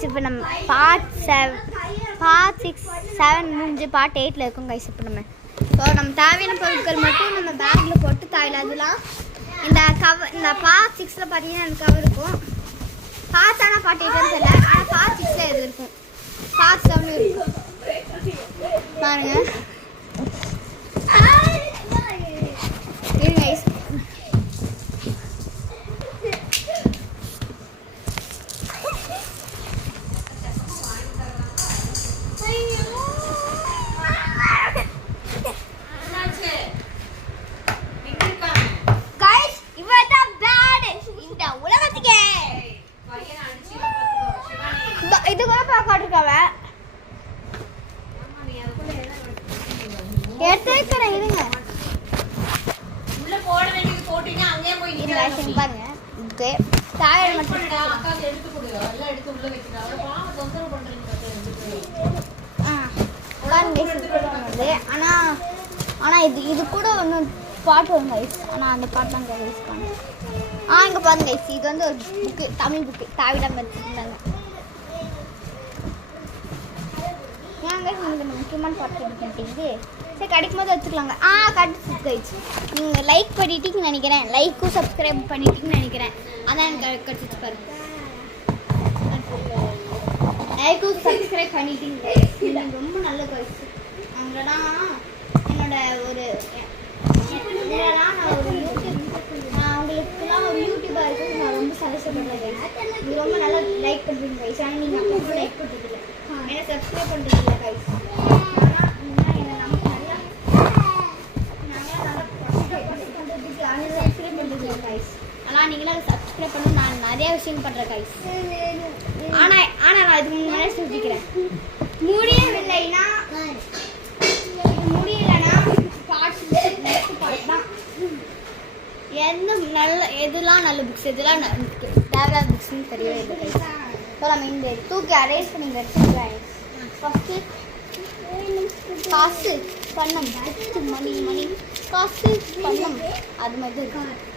Guys இப்போ நம்ம part 6 7 முடிஞ்சு பார்ட் 8ல் இருக்கும் கைஸ். இப்போ நம்ம தேவையான பொருட்கள் மட்டும் நம்ம பேக்கில் போட்டு தேவையில்லாதெல்லாம் இந்த பார்ட் 6ல் பார்த்தீங்கன்னா எனக்கு கவர் இருக்கும். பார்ட் ஆனால் பார்ட் 8 தெரியல, ஆனால் பார்ட் 6ல் எது இருக்கும், பார்ட் 7 இருக்கும் பாருங்க. கைஸ் இது கூட பார்க்காட்டுருக்காவ எடுத்துக்கிறேன் இருங்க. உள்ள போட வேண்டியது போட்டீங்க, அங்கேயே போய் நிற்கிறேன் பாருங்க. ஓகே டயர் மட்டும் அக்காக்கு எடுத்து கொடு, எல்லாம் எடுத்து உள்ள வைக்கிறா. அவளை பாவம் தொந்தரவு பண்றீங்க பாருங்க. ஆனால் இது கூட ஒன்று பாட்டு வரும் கைஸ். ஆனால் அந்த பாட்டு தான் கைஸ் பண்ணேன். இங்கே பாருங்க கைஸ், இது வந்து ஒரு புக்கு, தமிழ் புக்கு தாவிடம் வச்சுருந்தாங்க. ஏன் கைஸ் உங்களுக்கு முக்கியமான பாட்டு எடுத்துக்கிட்டீங்க? சரி கிடைக்கும் போது வச்சுக்கலாங்க. கடிச்சு கைஸ் நீங்கள் லைக் பண்ணிட்டீங்கன்னு நினைக்கிறேன், லைக்கும் சப்ஸ்கிரைப் பண்ணிட்டீங்கன்னு நினைக்கிறேன். அதான் எனக்கு கிடச்சிச்சு பாருங்க. லைக்கும் சப்ஸ்கிரைப் பண்ணிட்டீங்க கைஸ், ரொம்ப நல்ல கைஸ். அவங்களா என்னோட ஒரு அவங்களுக்குலாம் ஒரு யூடியூபாக இருக்குது. நான் ரொம்ப சந்தோஷப்படுறேன் கைஸ். நீங்கள் ரொம்ப நல்லா லைக் பண்ணுறீங்க கைஸ். ஆனால் நீங்கள் அப்போ லைக் பண்ணுறதில்ல, ஏன்னா சப்ஸ்கிரைப் பண்ணுறதில்ல கைஸ். ஆனால் நீங்களாம் சப்ஸ்கிரைப் பண்ண நான் நிறைய விஷயம் பண்ணுறேன் கைஸ். ஆனால் நான் அதுக்கு முன்னாடியே சொல்லிக்கிறேன், முடியலைன்னா எதெல்லாம் நல்ல புக்ஸ், எதெல்லாம் தேவையான புக்ஸ்ன்னு தெரியவே இல்லை கைஸ். ஸோ நம்ம இங்கே தூக்கி அரேஞ்ச் பண்ணி இங்கே எடுத்துக்கிறேன். ஃபஸ்ட்டு காசு பணம், மணி காசு பணம் அது மாதிரி இருக்கு.